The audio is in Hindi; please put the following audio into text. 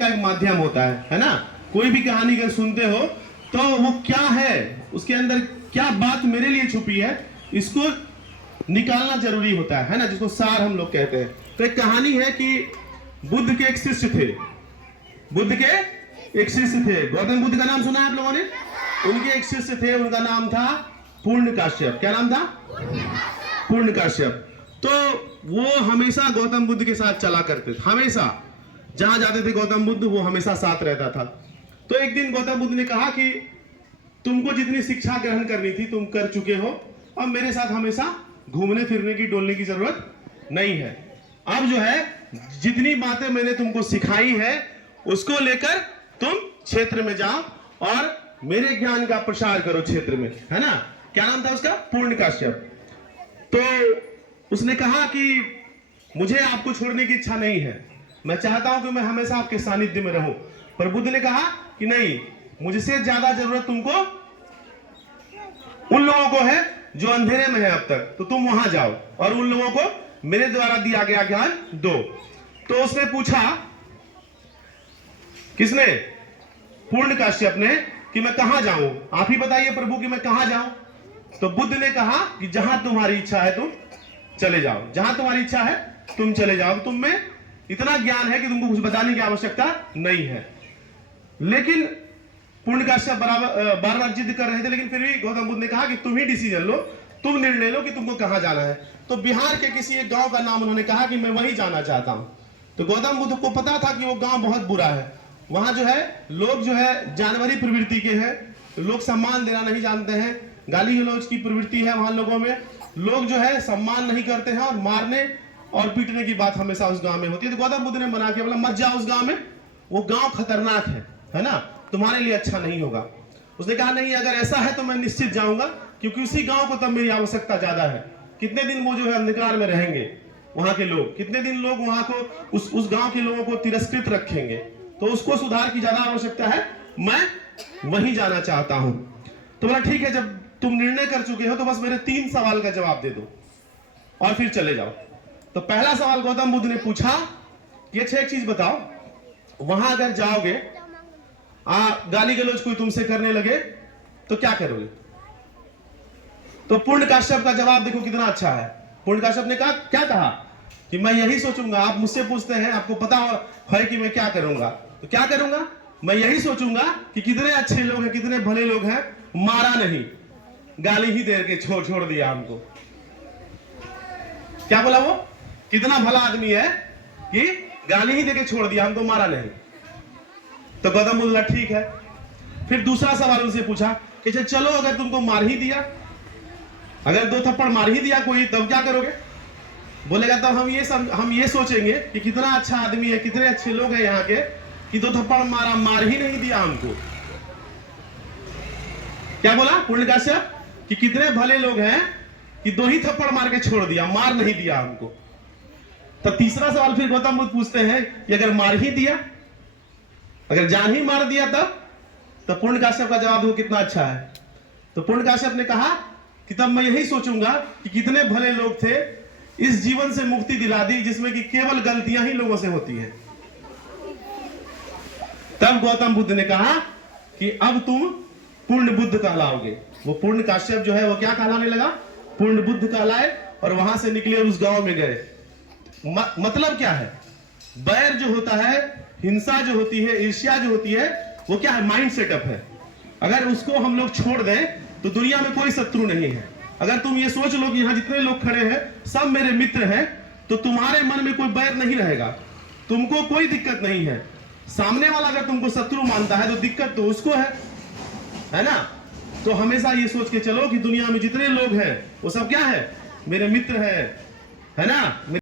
का एक माध्यम होता है ना। कोई भी कहानी अगर सुनते हो तो वो क्या है, उसके अंदर क्या बात मेरे लिए छुपी है, इसको निकालना जरूरी होता है ना, जिसको सार हम लोग कहते हैं। तो एक कहानी है कि बुद्ध के एक शिष्य थे। बुद्ध के एक शिष्य थे, गौतम बुद्ध का नाम सुना है आप लोगों ने? उनके एक शिष्य थे, उनका नाम था पूर्ण काश्यप। क्या नाम था? पूर्ण काश्यप। तो वो हमेशा गौतम बुद्ध के साथ चला करते थे, हमेशा जहां जाते थे गौतम बुद्ध वो हमेशा साथ रहता था। तो एक दिन गौतम बुद्ध ने कहा कि तुमको जितनी शिक्षा ग्रहण करनी थी तुम कर चुके हो, अब मेरे साथ हमेशा घूमने फिरने की डोलने की जरूरत नहीं है। अब जो है जितनी बातें मैंने तुमको सिखाई है उसको लेकर तुम क्षेत्र में जाओ और मेरे ज्ञान का प्रसार करो क्षेत्र में, है ना। क्या नाम था उसका? पूर्ण काश्यप। तो उसने कहा कि मुझे आपको छोड़ने की इच्छा नहीं है, मैं चाहता हूं कि मैं हमेशा आपके सानिध्य में रहूं। पर बुद्ध ने कहा कि नहीं, मुझसे ज्यादा जरूरत तुमको उन लोगों को है जो अंधेरे में है अब तक, तो तुम वहां जाओ और उन लोगों को मेरे द्वारा दिया गया ज्ञान दो। तो उसने पूछा, किसने? पूर्ण काश्यप ने, कि मैं कहां जाऊं, आप ही बताइए प्रभु कि मैं कहां जाऊं। तो बुद्ध ने कहा कि जहां तुम्हारी इच्छा है तुम चले जाओ, जहां तुम्हारी इच्छा है तुम चले जाओ, तुम में इतना ज्ञान है कि तुमको कुछ बताने की आवश्यकता नहीं है। लेकिन पूर्ण काश्यप बार बार जिद कर रहे थे, लेकिन फिर भी गौतम बुद्ध ने कहा कि तुम ही डिसीजन लो, तुम निर्णय लो कि तुमको कहां जाना है। तो बिहार के किसी एक गांव का नाम उन्होंने कहा कि मैं वहीं जाना चाहता हूं। तो गौतम बुद्ध को पता था कि वो गांव बहुत बुरा है, वहां जो है लोग जो है जानवरी प्रवृत्ति के हैं, लोग सम्मान देना नहीं जानते हैं, गाली गलौज की प्रवृत्ति है वहां लोगों में, लोग जो है सम्मान नहीं करते हैं और मारने और पीटने की बात हमेशा उस गांव में होती है। तो गौतम बुद्ध ने मना किया, बोला मत जाओ उस गांव में, वो गांव खतरनाक है ना, तुम्हारे लिए अच्छा नहीं होगा। उसने कहा नहीं, अगर ऐसा है तो मैं निश्चित जाऊंगा, क्योंकि उसी गांव को तब मेरी आवश्यकता ज्यादा है। कितने दिन वो जो है अंधकार में रहेंगे वहां के लोग, कितने दिन लोग वहां को उस गांव के लोगों को तिरस्कृत रखेंगे, तो उसको सुधार की ज्यादा आवश्यकता है, मैं वहीं जाना चाहता हूं। तो बोला ठीक है, जब तुम निर्णय कर चुके हो तो बस मेरे 3 सवाल का जवाब दे दो और फिर चले जाओ। तो पहला सवाल गौतम बुद्ध ने पूछा कि अच्छा एक चीज बताओ, वहां अगर जाओगे गाली गलौज कोई तुमसे करने लगे तो क्या करोगे? तो पूर्ण काश्यप का जवाब देखो कितना अच्छा है। पूर्ण काश्यप ने कहा, क्या कहा कि मैं यही सोचूंगा, आप मुझसे पूछते हैं आपको पता है कि मैं क्या करूंगा, तो क्या करूंगा, मैं यही सोचूंगा कि कितने अच्छे लोग हैं, कितने भले लोग हैं, मारा नहीं, गाली ही दे के छोड़ दिया हमको। क्या बोला वो? कितना भला आदमी है कि गाली ही देके छोड़ दिया, हमको मारा नहीं। तो गौतम बुद्ध बोला ठीक है। फिर दूसरा सवाल उनसे पूछा कि चलो अगर तुमको मार ही दिया, अगर 2 थप्पड़ मार ही दिया कोई, तब क्या करोगे? बोलेगा तब हम ये सोचेंगे कि कितना अच्छा आदमी है, कितने अच्छे लोग हैं यहाँ के, कि 2 थप्पड़ मार ही नहीं दिया हमको। क्या बोला पूर्ण काश्यप? कि कितने भले लोग हैं कि 2 ही थप्पड़ मार के छोड़ दिया, मार नहीं दिया हमको। तो तीसरा सवाल फिर गौतम बुद्ध पूछते हैं कि अगर मार ही दिया, अगर जान ही मार दिया तब? तो पूर्ण काश्यप का जवाब देखो कितना अच्छा है। तो पूर्ण काश्यप ने कहा कि तब मैं यही सोचूंगा कि कितने भले लोग थे, इस जीवन से मुक्ति दिला दी जिसमें कि केवल गलतियां ही लोगों से होती हैं। तब गौतम बुद्ध ने कहा कि अब तुम पूर्ण बुद्ध कहलाओगे। वो पूर्ण काश्यप जो है वो क्या कहलाने लगा? पूर्ण बुद्ध कहलाए और वहां से निकले और उस गांव में गए। मतलब क्या है? बैर जो होता है, हिंसा जो होती है, ईर्ष्या जो होती है, वो क्या है? माइंड सेटअप है। अगर उसको हम लोग छोड़ दें तो दुनिया में कोई शत्रु नहीं है। अगर तुम ये सोच लो कि यहाँ जितने लोग खड़े हैं सब मेरे मित्र हैं, तो तुम्हारे मन में कोई बैर नहीं रहेगा, तुमको कोई दिक्कत नहीं है। सामने वाला अगर तुमको शत्रु मानता है तो दिक्कत तो उसको है ना। तो हमेशा ये सोच के चलो कि दुनिया में जितने लोग हैं वो सब क्या है? मेरे मित्र है ना।